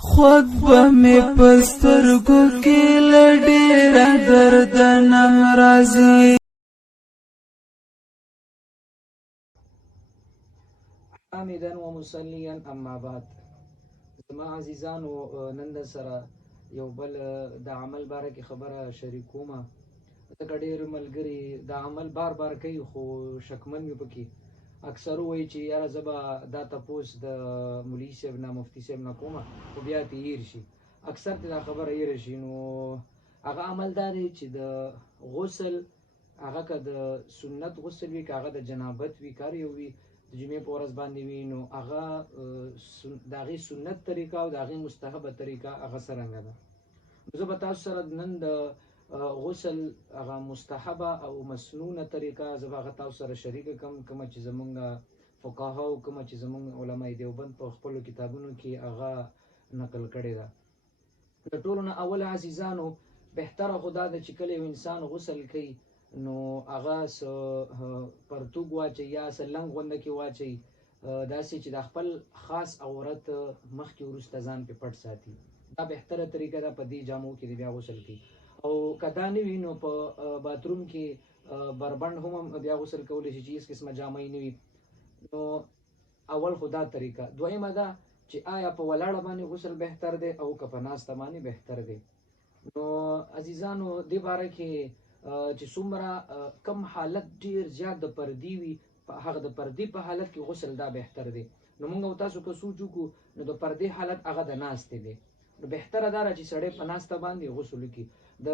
خود به می پسترگو کی لډیر درد نن راځي حامدا ومصليا اما بعد زما عزیزانو نن سره یو بل د عمل باره کې خبره شریکومه ځکه ډېر ملګري د عمل بار بار کوي خو شکمن وي پکې اکثر وایي چې یاره زه به دا تپوس د مولوي صاحب نه مفتي صاحب نه کومه خو بیا ترې هېر شي اکثر ته دا خبره هېره شي نو هغه عمل دا دی چې د غسل هغه که د سنت غسل وي که هغه د جنابت وي کار یو وي د جمعې په ورځ باندې وي نو هغه د هغې سنت طریقه او د هغې مستحبه طریقه هغه څرنګه ده نو زه به تاسو سره نن د غسل هغه مستحبه او مسنونه طریقه زه به هغه تاسو سره شریکه کړم کومه چې زمونږ فقهاو کومه چې زمونږ علماء دیوبند په خپلو کتابونو کې هغه نقل کړې ده د ټولو نه اول عزیزانو بهتره خو دا ده چې کله یو انسان غسل کوي نو هغه څه پرتوګ واچوي یا څه لنګ غونده کې واچوي داسې چې د خپل خاص عورت مخکې وروسته ځان پې پټ ساتي دا بهتره طریقه ده په دې جامو کې د بیا غسل کوي او که دا نه وي نو په باتروم کې بربنډ هم بیا غسل کولی شي چې هېڅ قسمه جامه یې نه وي نو اول خو دا طریقه دویمه ده چې آیا په ولاړه باندې غسل بهتر دی او که په ناسته باندې بهتر دی نو عزیزانو دې باره کې چې څومره کم حالت ډیر زیات د پردي وي هغه د پردي په حالت کې غسل دا بهتر دی نو موږ او تاسو که سوچ وکړو نو د پردي حالت هغه د ناستې دی نو بهتره دا ده چې سړی په ناسته باندې غسل وکړي د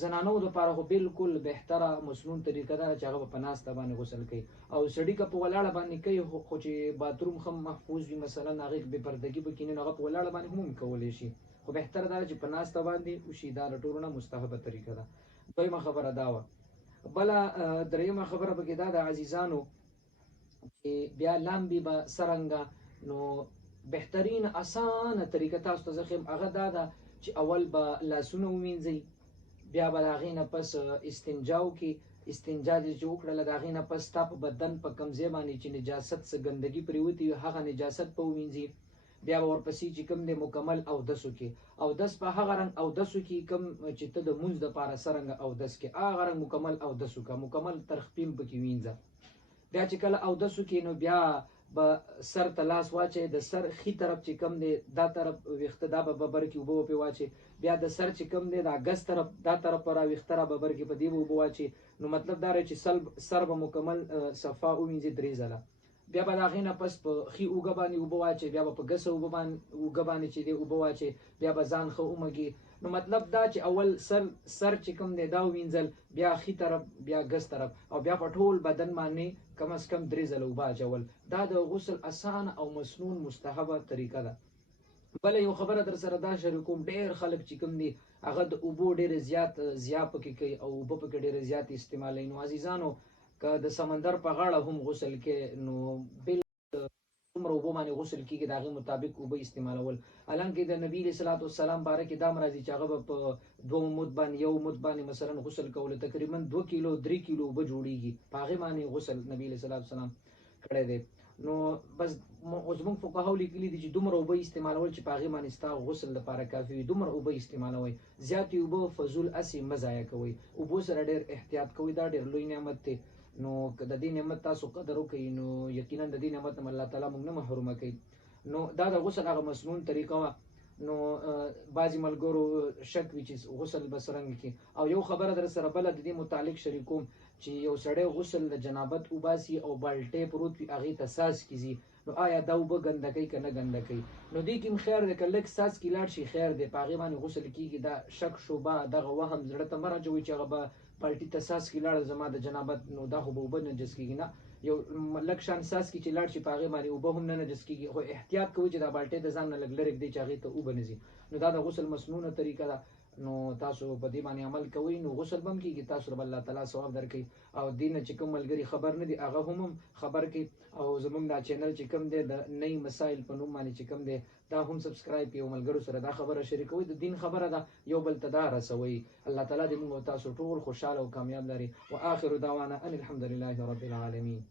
زنانو لپاره خو بالکل بهتره مسنون طریقه ده چې هغه په ناسته باندې غسل کوي او سړي که په ولاړه باندې کوي خو چې باتروم هم محفوظ وي مثلا هغې بې پردګي به کیني نو هغه په ولاړه باندې هم کولی شي خو بهتره دا ده چې په ناسته باندې وشي دا د ټولو نه مستحبه طریقه ده دویمه خبره دا وه بله دریمه خبره پکې دا د عزیزانو چې بیا لامبي به څرنګه نو بهترین اسانه طریقه تاسو ته زه ښیم هغه دا ده چې اول به لاسونه ومینځئ بیا به د هغې نه پس استنجا وکړي استنجا دې چې وکړله د هغې نه پس ستا په بدن په کوم ځای باندې چې نجاست څه ګندګي پرېوتې وي هغه نجاست به ووینځي بیا به ورپسې چې کوم دی مکمل اودس وکړي اودس په هغه رنګ اودس وکړي کوم چې ته د مونځ دپاره څرنګه اودس کړې هغه رنګ مکمل اودس وکړه مکمل تر خپیم پکې وینځه بیا چې کله اودس وکړي نو بیا به سر ته لاس واچوي د سر ښي طرف چې کوم دی دا طرف ویښته دا به ببر کې اوبه پې واچوي بیا د سر چې کوم دی د ګز طرف دا طرف به را ویښته را ببر کې په دې به اوبه واچوي نو مطلب دا دی چې سر به مکمل صفا ووینځي 3 ځله بیا به د هغې نه پس په ښي اوږه باندې اوبه واچوي بیا به په ګسه اوږه باندې چې دی اوبه واچوي بیا به ځان ښه ومږي نو مطلب دا چې اول سر چې کوم دی دا ووینځل بیا ښي طرف بیا ګز طرف او بیا په ټول بدن باندې کم از کم 3 ځله اوبه اچول دا د غسل اسانه او مسنون مستحبه طریقه ده بله یو خبره در سره دا شریکوم ډېر خلک چې کوم دي هغه د اوبو ډېرې زیات پکې کوي او اوبه پکې ډېرې زیات استعمالوي نو عزیزانو که د سمندر په غاړه هم غسل کې نو څومره اوبو باندې غسل کېږي د هغې مطابق اوبه استعمالول حالانکې د نبي علیه صلات وسلام باره کې دا هم راځي چې هغه به په 2 مد باندې یو مد باندې مثلا غسل کوله تقریبا 2 کیلو 3 کیلو اوبه جوړېږي په هغې باندې غسل نبي علیه صلات وسلام کړی دی نو بس زموږ فقهاو لیکلي دي چې دومره اوبه استعمالول چې په هغې باندې ستا غسل لپاره کافي وي دومره اوبه استعمالوئ زیاتې اوبه فضول هسې مه ضایع کوئ اوبو سره ډېر احتیاط کوئ دا ډېر لوی نعمت دی نو که د دې نعمت تاسو قدر وکړئ نو یقینا د دې نعمت نه الله تعالی موږ نه محرومه کوي نو دا د غسل هغه مسنون طریقه وه نو بعضې ملګرو شک وي چې غسل به څرنګه کړي او یو خبره در سره بله د دې متعلق شریکوم چې یو سړی غسل د جنابت وباسي او بالټۍ پروت وي هغې ته څاڅکي ځي نو آیا دا اوبه ګنده کوي که نه ګنده کوي نو دې کې هم خیر دی که لږ څاڅکي لاړ شي خیر دی په هغې باندې غسل کېږي دا شک شبه دغه وهم زړه ته مه راجوئ چې هغه به بالټي ته څاڅکي لاړل زما د جنابت نو دا خو به اوبه نجس کېږي نه یو لږ شان څاڅکي چې لاړ شي په هغې باندې اوبه هم نه نجس کېږي خو احتیاط کوئ چې دا بالټۍ د ځان نه لږ لرې ږدئ چې هغې ته اوبه نه ځي نو دا د غسل مسنونه طریقه ده نو تاسو په دې باندې عمل کوئ نو غسل به هم کېږي تاسو به الله تعالی ثواب درکوي او دې نه چې کوم ملګري خبر نه دي هغه هم خبر کړي او زموږ دا چینل چې کوم دی د نئی مسایل په نوم باندې چې کوم دی دا هم سبسکرایب کړئ او ملګرو سره دا خبره شریکوئ د دین خبره ده یو بل ته دا رسوئ الله تعالی دې موږ تاسو ټول خوشحاله او کامیاب لري واخر دعوانا ان الحمد لله رب العالمین